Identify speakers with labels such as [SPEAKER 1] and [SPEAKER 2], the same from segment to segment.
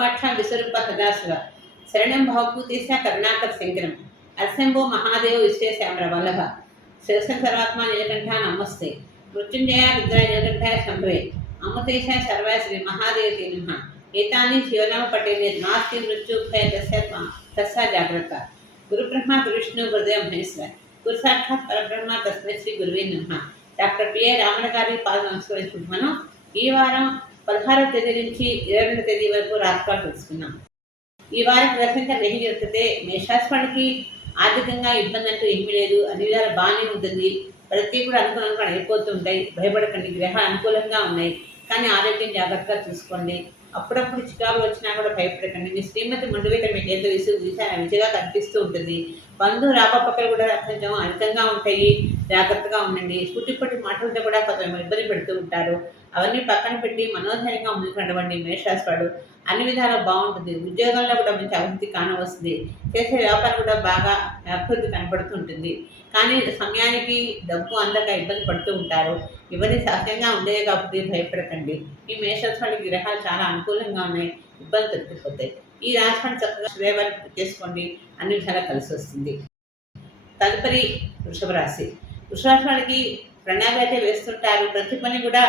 [SPEAKER 1] విశ్వరూపాక్ష విశ్వరూప సదాశివ శరణం భావభూతీశ కరుణాకర శంకరం అర్శంభో మహాదేవ విశ్వేశామ్ర వల్లభ శివసం సర్వాత్మ నీలకంఠ నమస్తే మృత్యుంజయ రుద్ర నీలకంఠాయ శంభవే అమృతేశ సర్వాయ శ్రీ మహాదేవ నమ ఏతాని శివనామ పటేని నాస్తి మృత్యుభయ తస్యాత్మ తస్సా జాగ్రత్త గురు బ్రహ్మ గురువిష్ణు గురుదేవ మహేశ్వర గురు సాక్షాత్ పరబ్రహ్మ తస్మై శ్రీ గురువే నమ డాక్టర్ పిఏ రామనగారి పాద నమస్కరించుకుంటున్నాను ఈ వారం పదహారవ తేదీ నుంచి ఇరవై తేదీ వరకు రాష్ట్రాలు తెలుసుకున్నాం ఈ వారం గ్రహించిన నెహి దొరికితే మేషాస్వానికి ఆర్థికంగా ఇబ్బంది అంటూ ఏమీ లేదు అన్ని విధాలు బాగానే ఉంటుంది ప్రతి కూడా అనుకూలంగా అయిపోతుంటాయి భయపడకండి గ్రహాలు అనుకూలంగా ఉన్నాయి కానీ ఆరోగ్యం జాగ్రత్తగా చూసుకోండి అప్పుడప్పుడు చికాబులు వచ్చినా కూడా భయపడకండి మీ శ్రీమతి ముందు వేట మీకు ఏదో విసుగు విషయాన్ని విజయగా కనిపిస్తూ ఉంటుంది బంధువు రాబపక్కలు కూడా కొంచెం అధికంగా ఉంటాయి జాగ్రత్తగా ఉండండి పుట్టిపట్టి మాట్లాడితే కూడా కొంచెం ఇబ్బంది పెడుతూ ఉంటారు అవన్నీ పక్కన పెట్టి మనోధైర్యంగా ముందుకున్నటువంటి మేషరాశివాడు అన్ని విధాలా బాగుంటుంది ఉద్యోగంలో కూడా మంచి అభివృద్ధి కానవస్తుంది చేసే వ్యాపారం కూడా బాగా అభివృద్ధి కనపడుతుంటుంది కానీ సమయానికి డబ్బు అందక ఇబ్బంది పడుతూ ఉంటారు ఇవన్నీ సహజంగా ఉండేవి కాబట్టి భయపడకండి ఈ మేషరాశి గ్రహాలు చాలా అనుకూలంగా ఉన్నాయి ఇబ్బంది తగ్గిపోతాయి ఈ రాశిని చక్కగా శ్రేవారి చేసుకోండి అన్ని విధాలా కలిసి వస్తుంది తదుపరి వృషభ రాశి వృషభ రాశి వాళ్ళకి ప్రణాళిక వేస్తుంటారు ప్రతి పని కూడా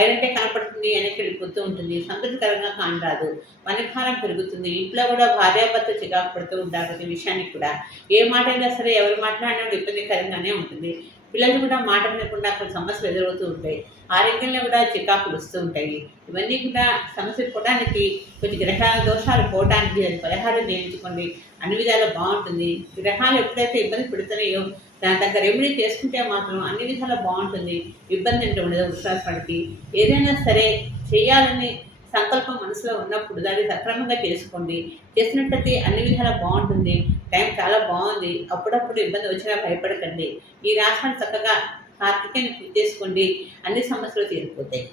[SPEAKER 1] ఐరంటే కనపడుతుంది వెనక్కి వెళ్ళిపోతూ ఉంటుంది సంతృప్తికరంగా కానరాదు మనకాలం పెరుగుతుంది ఇంట్లో కూడా భార్యాభర్త చికాకు పడుతూ ఉంటారు ప్రతి విషయానికి కూడా ఏ మాటైనా సరే ఎవరు మాట్లాడినా ఇబ్బందికరంగానే ఉంటుంది పిల్లలు కూడా మాట వినకుండా అక్కడ సమస్యలు ఎదురవుతూ ఉంటాయి ఆరోగ్యంలో కూడా చికాకులు వస్తూ ఉంటాయి ఇవన్నీ కూడా సమస్యలు పోవడానికి కొన్ని గ్రహాల దోషాలు పోవడానికి పరిహారం చేయించుకోండి అన్ని విధాలు బాగుంటుంది గ్రహాలు ఎప్పుడైతే ఇబ్బంది పెడుతున్నాయో దాని తగ్గ రెమెడీ చేసుకుంటే మాత్రం అన్ని విధాలా బాగుంటుంది ఇబ్బంది అంటే ఉండదు ఉత్సాహపడికి ఏదైనా సరే చేయాలని సంకల్పం మనసులో ఉన్నప్పుడు దాన్ని సక్రమంగా చేసుకోండి చేసినట్టయితే అన్ని విధాలా బాగుంటుంది టైం చాలా బాగుంది అప్పుడప్పుడు ఇబ్బంది వచ్చినా భయపడకండి ఈ రాష్ట్రాన్ని చక్కగా కార్తీకని చేసుకోండి అన్ని సమస్యలు తీరిపోతాయి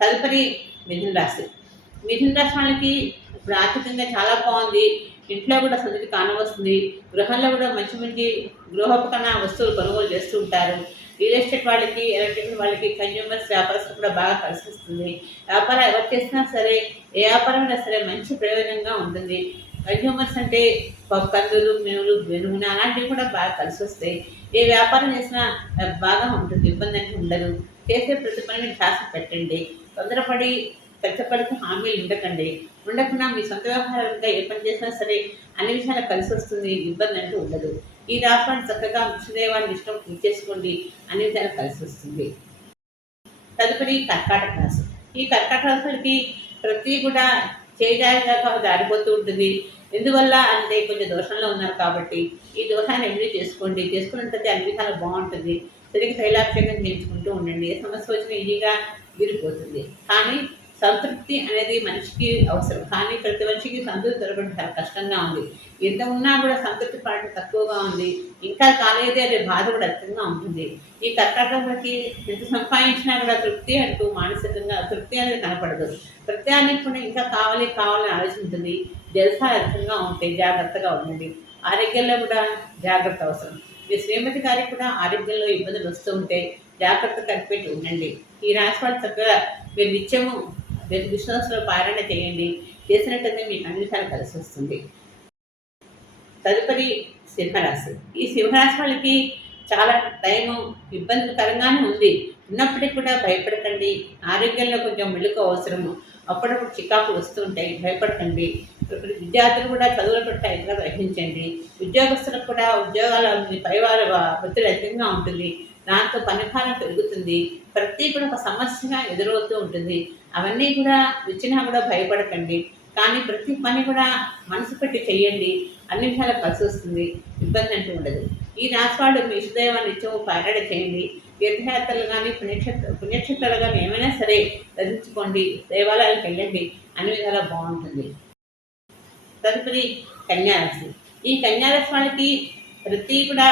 [SPEAKER 1] తదుపరి మిథున రాశి మిథున రాశి వాళ్ళకి ఇప్పుడు ఆర్థికంగా చాలా బాగుంది ఇంట్లో కూడా సుదృఢి కానవస్తుంది గృహంలో కూడా మంచి మంచి గృహోపకరణ వస్తువులు కొనుగోలు చేస్తూ ఉంటారు రియల్ ఎస్టేట్ వాళ్ళకి ఎలక్ట్రికల్ వాళ్ళకి కన్జ్యూమర్స్ వ్యాపారస్తు కూడా బాగా కలిసిస్తుంది వ్యాపారం ఎవరు చేసినా సరే ఏ వ్యాపారమైనా సరే మంచి ప్రయోజనంగా ఉంటుంది కన్జ్యూమర్స్ అంటే కందులు మినులు వెనుగున అలాంటివి కూడా బాగా కలిసి వస్తాయి ఏ వ్యాపారం చేసినా బాగా ఉంటుంది ఇబ్బంది అంటే ఉండదు చేసే ప్రతి పనిని ధ్యాస పెట్టండి తొందరపడి పెద్ద పనికి హామీలు ఉండకండి ఉండకుండా మీ సొంత వ్యవహారాలుగా ఏ పని చేసినా సరే అన్ని విషయాలు కలిసి వస్తుంది ఇబ్బంది అంటూ ఉండదు ఈ రాష్ట్రాన్ని చక్కగా కృష్ణదేవాన్ని ఇష్టం పూజ చేసుకోండి అన్ని విధాలు కలిసి వస్తుంది తదుపరి కర్కాటక రాశి ఈ కర్కాటక రాశులకి ప్రతి కూడా చేయడానికి దారిపోతూ ఉంటుంది ఎందువల్ల అంటే కొంచెం దోషంలో ఉన్నారు కాబట్టి ఈ దోషాన్ని ఎంజాయ్ చేసుకోండి చేసుకున్నట్లయితే అన్ని విధాలు బాగుంటుంది తిరిగి తైలాభిషేకం చేయించుకుంటూ ఉండండి ఏ సమస్య వచ్చినా ఈజీగా విరిగిపోతుంది కానీ సంతృప్తి అనేది మనిషికి అవసరం కానీ ప్రతి మనిషికి సంతృప్తి దొరకడం చాలా కష్టంగా ఉంది ఎంత ఉన్నా కూడా సంతృప్తి పడటం తక్కువగా ఉంది ఇంకా కాలేదే అనే బాధ కూడా అధికంగా ఉంటుంది ఈ కర్కాటకులకి ఎంత సంపాదించినా కూడా తృప్తి అంటూ మానసికంగా తృప్తి అనేది కనపడదు ప్రత్యానికి కూడా ఇంకా కావాలి కావాలని ఆలోచించింది జలసా అధికంగా ఉంటే జాగ్రత్తగా ఉండండి ఆరోగ్యంలో కూడా జాగ్రత్త అవసరం మీ శ్రీమతి గారికి కూడా ఆరోగ్యంలో ఇబ్బందులు వస్తూ ఉంటే జాగ్రత్త కనిపెట్టి ఉండండి ఈ రాశి వాళ్ళు చక్కగా మీరు నిత్యము రేపు విష్ణుదశలో పారాయణ చేయండి చేసినట్టయితే మీకు సార్లు కలిసి వస్తుంది తదుపరి సింహరాశి ఈ సింహరాశి వాళ్ళకి చాలా టైం ఇబ్బందికరంగానే ఉంది ఉన్నప్పటికీ కూడా భయపడకండి ఆరోగ్యంలో కొంచెం మెళుకు అవసరము అప్పుడప్పుడు చికాకులు వస్తుంటాయి భయపడకండి విద్యార్థులు కూడా చదువుల పట్ల ఎక్కువ గ్రహించండి ఉద్యోగస్తులకు కూడా ఉద్యోగాల పరివార ఒత్తిడి అధికంగా ఉంటుంది దాంతో పనిభారం పెరుగుతుంది ప్రతి కూడా ఒక సమస్యగా ఎదురవుతూ ఉంటుంది అవన్నీ కూడా వచ్చినా కూడా భయపడకండి కానీ ప్రతి పని కూడా మనసు పెట్టి చేయండి అన్ని విధాల కలిసి వస్తుంది ఇబ్బంది అంటూ ఉండదు ఈ రాసివాడు మీ ఇష్టదైవాన్ని నిత్యం పారాడ చేయండి తీర్థయాత్రలు కానీ పుణ్యక్షేత్ర పుణ్యక్షేత్రాలు కానీ ఏమైనా సరే దర్శించుకోండి దేవాలయాలకు వెళ్ళండి అన్ని విధాలా బాగుంటుంది తదుపరి కన్యారాశి ఈ కన్యారాశి వాళ్ళకి ప్రతి కూడా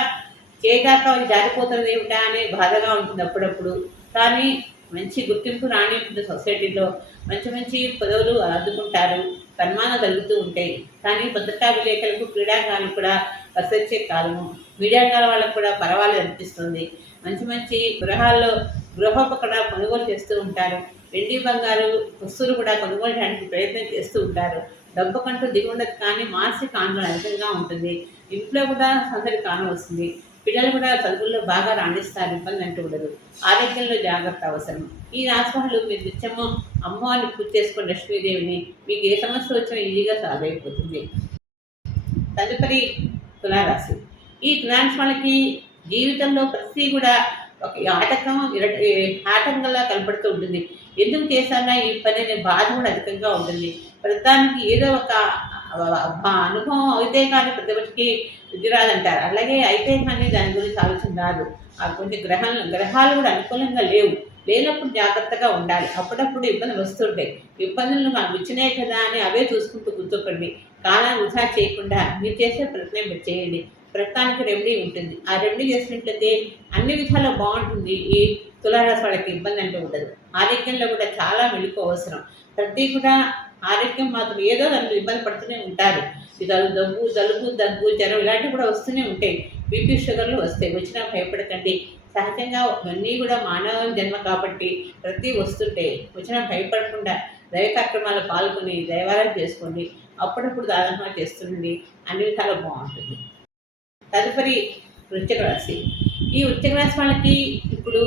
[SPEAKER 1] చేయగాక జారిపోతుంది ఏమిటా అనే బాధగా ఉంటుంది అప్పుడప్పుడు కానీ మంచి గుర్తింపు రాని సొసైటీలో మంచి మంచి పదవులు అందుకుంటారు సన్మానం కలుగుతూ ఉంటాయి కానీ భద్రతా విలేకరులకు క్రీడాకారులకు కూడా వచ్చే కాలము మీడియాకారుల వాళ్ళకు కూడా పర్వాలేదు అనిపిస్తుంది మంచి మంచి గృహాల్లో గృహోపకరణ కొనుగోలు చేస్తూ ఉంటారు వెండి బంగారు వస్తువులు కూడా కొనుగోలు చేయడానికి ప్రయత్నం చేస్తూ ఉంటారు డబ్బు కంటూ దిగుండదు కానీ మానసిక ఆందోళన అధికంగా ఉంటుంది ఇంట్లో కూడా సందడి కానవస్తుంది వస్తుంది పిల్లలు కూడా చదువుల్లో బాగా రాణిస్తారు ఇబ్బంది అంటూ ఉండదు ఆరోగ్యంలో జాగ్రత్త అవసరం ఈ రాసుకోండి మీరు నిత్యమో అమ్మవారిని పూర్తి చేసుకుని లక్ష్మీదేవిని మీకు ఏ సమస్య వచ్చినా ఈజీగా సాల్వ్ అయిపోతుంది తదుపరి తులారాశి ఈ తులాంశాలకి జీవితంలో ప్రతి కూడా ఒక ఆటకం ఇరట ఆటంకంలా కనపడుతూ ఉంటుంది ఎందుకు చేశానా ఈ పని అనే బాధ కూడా అధికంగా ఉంటుంది ప్రతానికి ఏదో ఒక మా అనుభవం అయితే కానీ ప్రతి ఒక్కటికి ఇది రాదంటారు అలాగే అయితే కానీ దాని గురించి ఆలోచన రాదు కొన్ని గ్రహాలు గ్రహాలు కూడా అనుకూలంగా లేవు లేనప్పుడు జాగ్రత్తగా ఉండాలి అప్పుడప్పుడు ఇబ్బంది వస్తుంటాయి ఇబ్బందులు మాకు ఇచ్చినాయి కదా అని అవే చూసుకుంటూ కూర్చోకండి కాలాన్ని వృధా చేయకుండా మీరు చేసే ప్రయత్నం మీరు చేయండి ప్రస్తుతానికి రెమెడీ ఉంటుంది ఆ రెమెడీ చేసినట్లయితే అన్ని విధాలు బాగుంటుంది ఈ తులారాశి వాళ్ళకి ఇబ్బంది అంటే ఉండదు ఆరోగ్యంలో కూడా చాలా మెళుకు అవసరం ప్రతి కూడా ఆరోగ్యం మాత్రం ఏదో దానికి ఇబ్బంది పడుతూనే ఉంటారు దగ్గు జలుబు దగ్గు జ్వరం ఇలాంటివి కూడా వస్తూనే ఉంటాయి బీపీ షుగర్లు వస్తాయి వచ్చినా భయపడకండి సహజంగా ఇవన్నీ కూడా మానవ జన్మ కాబట్టి ప్రతి వస్తుంటాయి వచ్చినా భయపడకుండా దైవ కార్యక్రమాలు పాల్గొని దైవాలను చేసుకోండి అప్పుడప్పుడు దాదాపు చేస్తుండండి అన్ని విధాలు బాగుంటుంది తదుపరి వృత్తిక రాశి ఈ వృత్తిక రాశి వాళ్ళకి ఇప్పుడు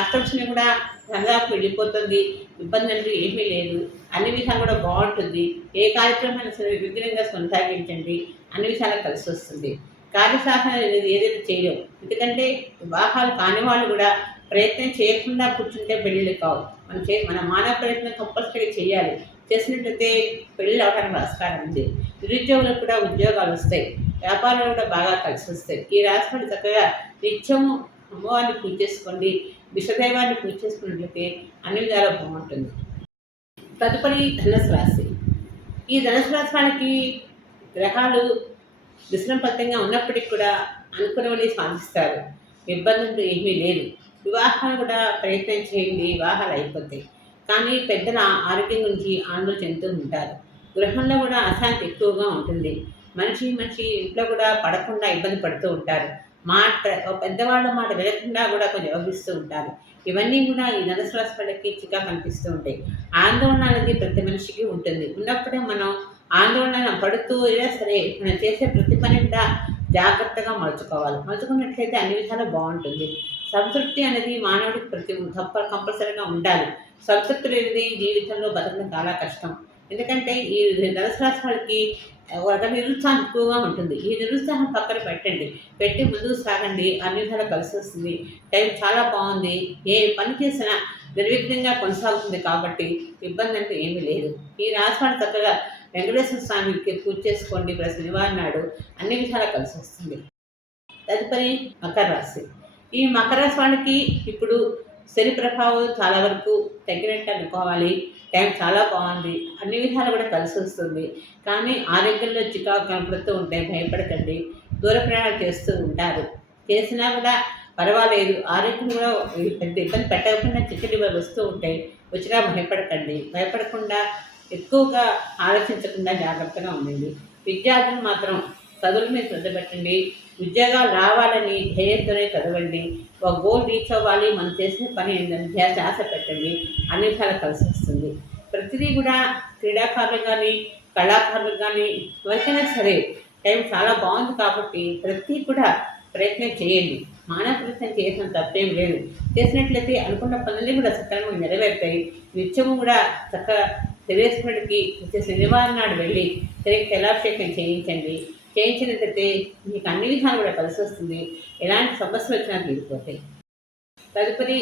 [SPEAKER 1] అష్టమి కూడా దాదాపు వెళ్ళిపోతుంది ఇబ్బందులు ఏమీ లేదు అన్ని విధాలు కూడా బాగుంటుంది ఏ కార్యక్రమాన్ని సరే విగ్రహంగా కొనసాగించండి అన్ని విధాలు కలిసి వస్తుంది కార్యసాధన అనేది ఏదైనా చేయడం ఎందుకంటే వివాహాలు కాని వాళ్ళు కూడా ప్రయత్నం చేయకుండా కూర్చుంటే పెళ్ళిళ్ళు కావు మనం చే మన మానవ ప్రయత్నం కంపల్సరీ చేయాలి చేసినట్లయితే పెళ్ళిళ్ళు అవడానికి ఆస్కారం ఉంది నిరుద్యోగులకు కూడా ఉద్యోగాలు వస్తాయి వ్యాపారాలు కూడా బాగా కలిసి వస్తాయి ఈ రాష్ట్రాన్ని చక్కగా నిత్యము అమ్మవారిని పూజ చేసుకోండి విషదైవాన్ని పూజ చేసుకున్నట్లయితే అన్ని విధాలా బాగుంటుంది తదుపరి ధనుసు రాశి ఈ ధనుసు రాశి వాళ్ళకి గ్రహాలు విశ్రంపతంగా ఉన్నప్పటికీ కూడా అనుకున్నవని సాధిస్తారు ఇబ్బందులు ఏమీ లేదు వివాహాలు కూడా ప్రయత్నం చేయండి వివాహాలు అయిపోతాయి కానీ పెద్దల ఆరోగ్యం గురించి ఆందోళన చెందుతూ ఉంటారు గృహంలో కూడా అశాంతి ఎక్కువగా ఉంటుంది మనిషి మనిషి ఇంట్లో కూడా పడకుండా ఇబ్బంది పడుతూ ఉంటారు మాట పెద్దవాళ్ళ మాట వినకుండా కూడా కొంచెం వ్యవహరిస్తూ ఉంటారు ఇవన్నీ కూడా ఈ నరసరాశి వాళ్ళకి చిక్కా కనిపిస్తూ ఉంటాయి ఆందోళన అనేది ప్రతి మనిషికి ఉంటుంది ఉన్నప్పుడే మనం ఆందోళన పడుతూ అయినా సరే మనం చేసే ప్రతి పని కూడా జాగ్రత్తగా మలుచుకోవాలి మలుచుకున్నట్లయితే అన్ని విధాలు బాగుంటుంది సంతృప్తి అనేది మానవుడికి ప్రతి కంపల్సరీగా ఉండాలి సంతృప్తి లేనిది జీవితంలో బతకడం చాలా కష్టం ఎందుకంటే ఈ ధనుసు రాశి వాళ్ళకి ఒక నిరుత్సాహం ఎక్కువగా ఉంటుంది ఈ నిరుత్సాహం పక్కన పెట్టండి పెట్టి ముందుకు సాగండి అన్ని విధాలు కలిసి వస్తుంది టైం చాలా బాగుంది ఏ పని చేసినా నిర్విఘ్నంగా కొనసాగుతుంది కాబట్టి ఇబ్బంది అంటే ఏమీ లేదు ఈ రాశివాడు చక్కగా వెంకటేశ్వర స్వామికి పూజ చేసుకోండి ప్రతి శనివారం నాడు అన్ని విధాలు కలిసి వస్తుంది తదుపరి మకర రాశి ఈ మకర రాశి వాళ్ళకి ఇప్పుడు శని ప్రభావం చాలా వరకు తగ్గినట్టు అనుకోవాలి టైం చాలా బాగుంది అన్ని విధాలు కూడా కలిసి వస్తుంది కానీ ఆరోగ్యంలో చికాకు కనపడుతూ ఉంటాయి భయపడకండి దూర ప్రయాణాలు చేస్తూ ఉంటారు చేసినా కూడా పర్వాలేదు ఆరోగ్యం కూడా పెద్ద ఇబ్బంది పెట్టకుండా చికెన్ ఇవ్వాలి వస్తూ ఉంటాయి వచ్చినా భయపడకండి భయపడకుండా ఎక్కువగా ఆలోచించకుండా జాగ్రత్తగా ఉండండి విద్యార్థులు మాత్రం చదువుల మీద శ్రద్ధ పెట్టండి ఉద్యోగాలు రావాలని ధైర్యంతోనే చదవండి ఒక గోల్ రీచ్ అవ్వాలి మనం చేసిన పని ఏంటని ధ్యాస ఆశ పెట్టండి అన్ని విధాలు కలిసి వస్తుంది ప్రతిదీ కూడా క్రీడాకారులు కానీ కళాకారులు కానీ ఎవరికైనా సరే టైం చాలా బాగుంది కాబట్టి ప్రతి కూడా ప్రయత్నం చేయండి మానవ ప్రయత్నం చేసిన తప్పేం లేదు చేసినట్లయితే అనుకున్న పనులు కూడా సకాలంగా నెరవేరుతాయి నిత్యము కూడా చక్కగా శరీరేశ్వరుడికి వచ్చే శనివారం నాడు వెళ్ళి శరీర కళాభిషేకం చేయించండి చేయించినట్లయితే మీకు అన్ని విధాలు కూడా కలిసి వస్తుంది ఎలాంటి సమస్యలు వచ్చినా తీరిపోతాయి తదుపరి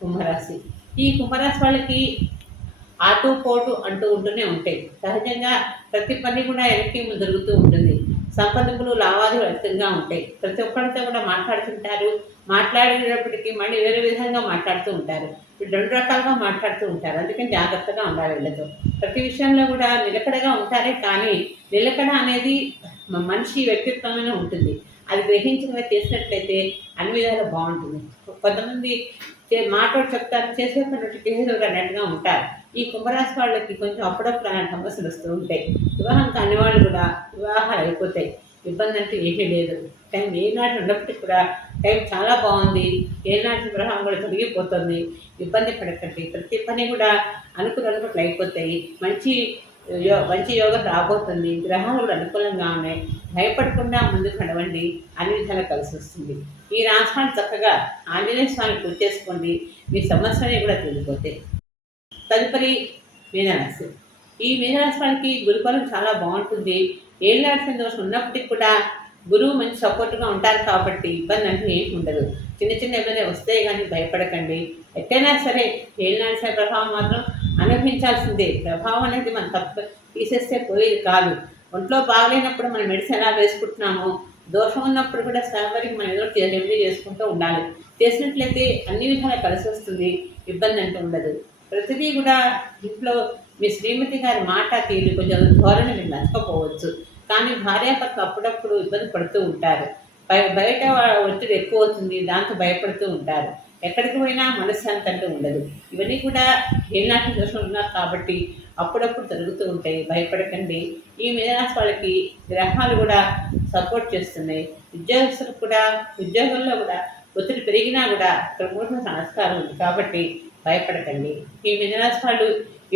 [SPEAKER 1] కుంభరాశి ఈ కుంభరాశి వాళ్ళకి ఆటు పోటు అంటూ ఉంటూనే ఉంటాయి సహజంగా ప్రతి పని కూడా వెనక్కి జరుగుతూ ఉంటుంది సంపదకులు లావాదులు అధికంగా ఉంటాయి ప్రతి ఒక్కరితో కూడా మాట్లాడుతుంటారు మాట్లాడినప్పటికీ మళ్ళీ వేరే విధంగా మాట్లాడుతూ ఉంటారు రెండు రకాలుగా మాట్లాడుతూ ఉంటారు అందుకని జాగ్రత్తగా ఉండాలి వీళ్ళతో ప్రతి విషయంలో కూడా నిలకడగా ఉంటారే కానీ నిలకడ అనేది మనిషి వ్యక్తిత్వంలోనే ఉంటుంది అది గ్రహించకుండా చేసినట్లయితే అన్ని విధాలు బాగుంటుంది కొంతమంది మాటలు చెప్తారు చేసే పనులు చేసేవారు ఉంటారు ఈ కుంభరాశి వాళ్ళకి కొంచెం అప్పుడప్పుడు అలాంటి సమస్యలు వస్తూ ఉంటాయి వివాహం కాని వాళ్ళు కూడా వివాహాలు అయిపోతాయి ఇబ్బంది అంటే ఏమీ లేదు టైం ఏనాటి ఉన్నప్పటికీ కూడా టైం చాలా బాగుంది ఏనాటి గ్రహం కూడా తొలగిపోతుంది ఇబ్బంది పడకండి ప్రతి పని కూడా అనుకున్నట్లు అయిపోతాయి మంచి మంచి యోగం రాబోతుంది గ్రహాలు కూడా అనుకూలంగా ఉన్నాయి భయపడకుండా ముందుకు నడవండి అన్ని విధాలు కలిసి వస్తుంది ఈ రాష్ట్రాన్ని చక్కగా ఆంజనేయ స్వామి పూజ చేసుకోండి మీ సమస్యనే కూడా తీరిపోతాయి తదుపరి మీనరాశి ఈ మీనరాశ్రానికి వారికి గురుఫలం చాలా బాగుంటుంది ఏళ్ళాల్సిన దోషం ఉన్నప్పటికీ కూడా గురువు మంచి సపోర్ట్గా ఉంటారు కాబట్టి ఇబ్బంది అంటే ఏమి ఉండదు చిన్న చిన్న ఇబ్బంది వస్తే కానీ భయపడకండి ఎక్కడైనా సరే ఏళ్ళనాడిసిన ప్రభావం మాత్రం అనుభవించాల్సిందే ప్రభావం అనేది మనం తప్ప తీసేస్తే పోయేది కాదు ఒంట్లో బాగలేనప్పుడు మనం మెడిసిన్ ఎలా వేసుకుంటున్నాము దోషం ఉన్నప్పుడు కూడా సర్వరికి మనం ఏదో రెమెడీ చేసుకుంటూ ఉండాలి చేసినట్లయితే అన్ని విధాలా కలిసి వస్తుంది ఇబ్బంది అంటూ ఉండదు ప్రతిదీ కూడా ఇంట్లో మీ శ్రీమతి గారి మాట తీరు కొంచెం ధోరణి మీరు నచ్చకపోవచ్చు కానీ పక్క అప్పుడప్పుడు ఇబ్బంది పడుతూ ఉంటారు బయట ఒత్తిడి ఎక్కువ అవుతుంది దాంతో భయపడుతూ ఉంటారు ఎక్కడికి పోయినా మనశ్శాంతి ఉండదు ఇవన్నీ కూడా ఏనాటి దోషం ఉన్నారు కాబట్టి అప్పుడప్పుడు జరుగుతూ ఉంటాయి భయపడకండి ఈ మీనరాశి వాళ్ళకి గ్రహాలు కూడా సపోర్ట్ చేస్తున్నాయి ఉద్యోగస్తులకు కూడా ఉద్యోగంలో కూడా ఒత్తిడి పెరిగినా కూడా ప్రమోషన్ సంస్కారం ఉంది కాబట్టి భయపడకండి ఈ మీనరాశి వాళ్ళు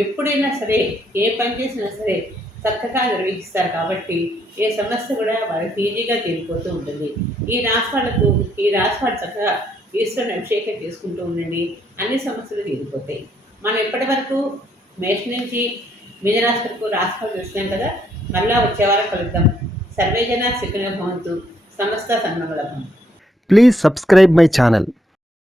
[SPEAKER 1] ఎప్పుడైనా సరే ఏ పని చేసినా సరే చక్కగా నిర్వహిస్తారు కాబట్టి ఏ సమస్య కూడా వారికి ఈజీగా తీరిపోతూ ఉంటుంది ఈ రాష్ట్రాలకు ఈ రాష్ట్రాలు చక్కగా ఈశ్వరుని అభిషేకం చేసుకుంటూ ఉండండి అన్ని సమస్యలు తీరిపోతాయి మనం ఎప్పటి వరకు మేష్ నుంచి మీనరాశి వరకు రాసుకొని చూసినాం కదా మళ్ళా వచ్చే వారం కలుద్దాం సర్వేజన శిఖిన భవంతు సమస్త సన్మగళం ప్లీజ్ సబ్స్క్రైబ్ మై ఛానల్